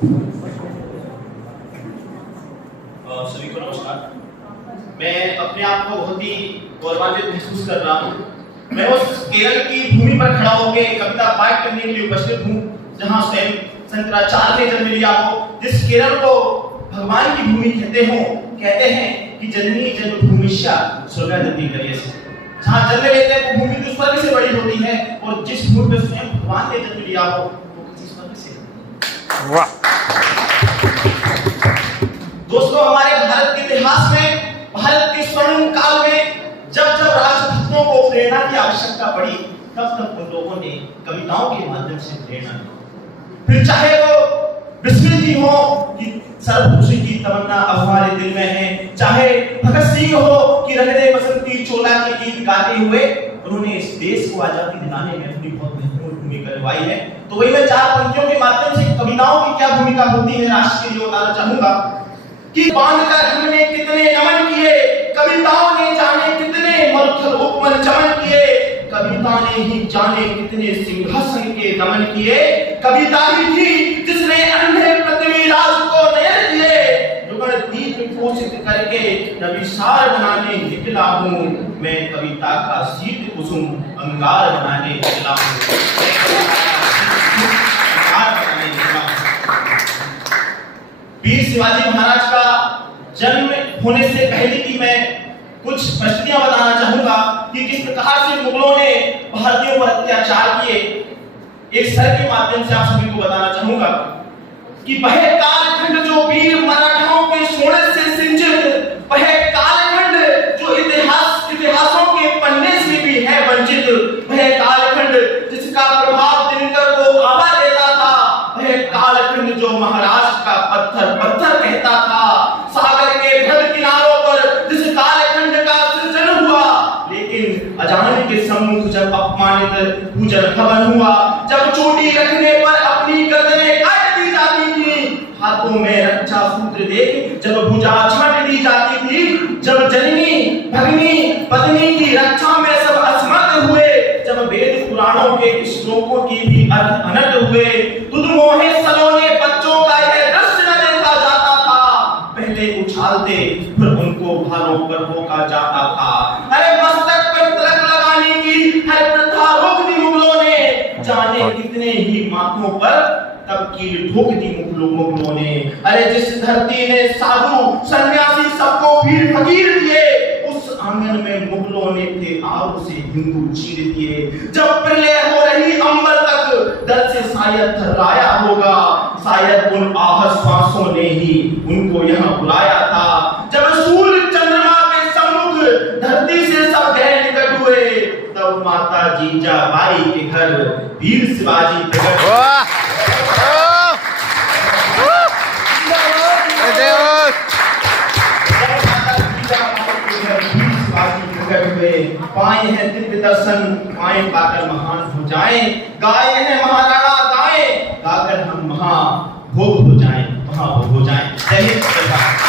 सभी को नमस्कार। मैं अपने आप को बहुत ही गौरवान्वित महसूस कर रहा हूँ। मैं उस केरल की भूमि पर खड़ा होकर कविता पाठ करने के लिए उपस्थित हूँ, जहाँ स्वयं शंकराचार्य ने जन्म लिया हो। जिस केरल को भगवान की भूमि कहते हैं कि जननी जन्मभूमिश्चा स्वर्गादपि गरीयसी। जहाँ जन्म लेते हैं वो भूमि तो स्वर्ग से बड़ी होती है, और जिस भूमि पर स्वयं भगवान ने जन्म लिया हो वो किसी स्वर्ग से। वाह दोस्तों, हमारे भारत के इतिहास में, भारत के स्वर्णिम काल में जब जब राजभक्तों को प्रेरणा की आवश्यकता पड़ी, तब तब उन लोगों ने कविताओं के माध्यम से प्रेरणा दी। फिर चाहे वो बिस्मिल जी हो कि सर्वभूषी की तमन्ना अब हमारे दिल में है, चाहे भगत सिंह हो कि रंग दे बसंती चोला के गीत गाते हुए उन्होंने इस देश को आजादी दिलाने में अपनी बहुत महत्वपूर्ण भूमिका निभाई है। तो वही मैं चार पंक्तियों के माध्यम से कविताओं की क्या भूमिका होती है राष्ट्र के लिए बताना चाहूंगा कि बांधकर हमने कितने नमन किए, कविताओं ने जाने कितने मरुथल उपमन चमन किए, कविता ने ही जाने कितने सिंहासन के दमन किए। कविता ही थी जिसने अंधे पृथ्वीराज को नयन दिए, जुगड़ दीप पोषित करके नविसार बनाने निकला हूँ। मैं कविता का शीत कुसुम अंगार बनाने निकला हूँ। वीर शिवाजी महाराज का जन्म होने से पहले की मैं कुछ परिस्थितियां बताना चाहूंगा कि किस प्रकार से मुगलों ने भारतीयों पर अत्याचार किए। एक सर के माध्यम से आप सभी को बताना चाहूंगा कि वह कालखंड जो वीर मराठाओं के सोने से सिंचित, वह कालखंड जो इतिहासों के पन्ने से भी है वंचित, वह कालखंड जिसका प्रभाव दिनकर को आभा देता था, वह कालखंड जो महाराष्ट्र का पत्थर पत्थर कहता था, सागर के भ्रम किनारों पर जिस कालखंड का सृजन हुआ, लेकिन अजानक के सम्मुख जब अपमानित भूजल भवन हुआ, जब चोटी रखने पर अपनी गर्दनें काट दी जाती थी, हाथों में रक्षा सूत्र देख जब भुजा छाट दी जाती थी, जब जननी भगिनी पत्नी की रक्षा में सब असमर्थ हुए, जब वेद पुराणों के श्लोकों की भी अर्थ अनर्थ हुए, तुद मोहे सलोने बच्चों का यह दृश्य न देखा जाता था, पहले उछालते फिर उनको भालों पर रोका जाता था। अरे मस्तक पर तिलक लगाने की हर प्रथा रोक दी मुगलों ने, जाने कितने ही माथों पर तब कील ठोक दी मुगलों ने। अरे जिस धरती ने साधु सन्यासी सबको पीर फकीर दिए, उस आंगन में मुगलों ने थे आग से हिंदू चीर दिए। जब प्रलय हो रही अंबर तक दर्द से शायद थर्राया होगा, शायद उन आहत श्वासों ने ही उनको यहाँ बुलाया था। जब सूर्य चंद्रमा के सम्मुख धरती से सब गए निकट हुए, तब माता जीजाबाई के घर वीर शिवाजी प्रकट हुए। पाए हैं दिव्य दर्शन, पाए पाकर महान हो जाएं, गाए हैं महाराणा गाएं, गाकर हम महाभोग हो जाएं, महाभोग हो जाएं।